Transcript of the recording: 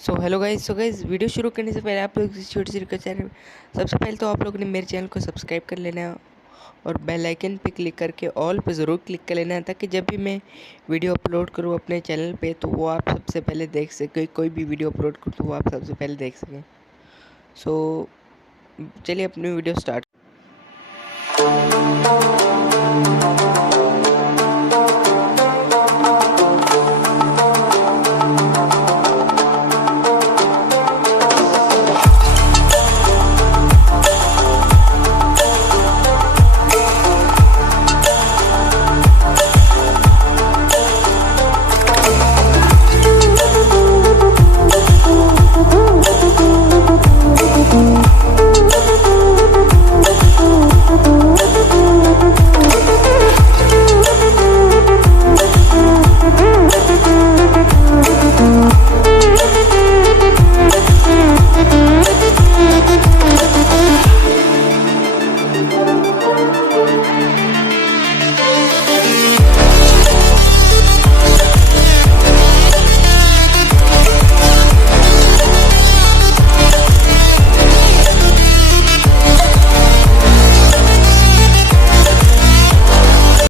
So guys video शुरू करने से पहले आप लोग इस छोटी सी रिक्वेस्ट है। सबसे पहले तो आप लोगों ने मेरे चैनल को सब्सक्राइब कर लेना है और बेल आइकन पे क्लिक करके ऑल पे ज़रूर क्लिक कर लेना है, ताकि जब भी मैं वीडियो अपलोड करूँ अपने चैनल पे तो वो आप सबसे पहले देख सकें। कोई भी वीडियो अपलोड करूँ तो वो आप सबसे पहले देख सकें। सो चलिए अपनी वीडियो स्टार्ट।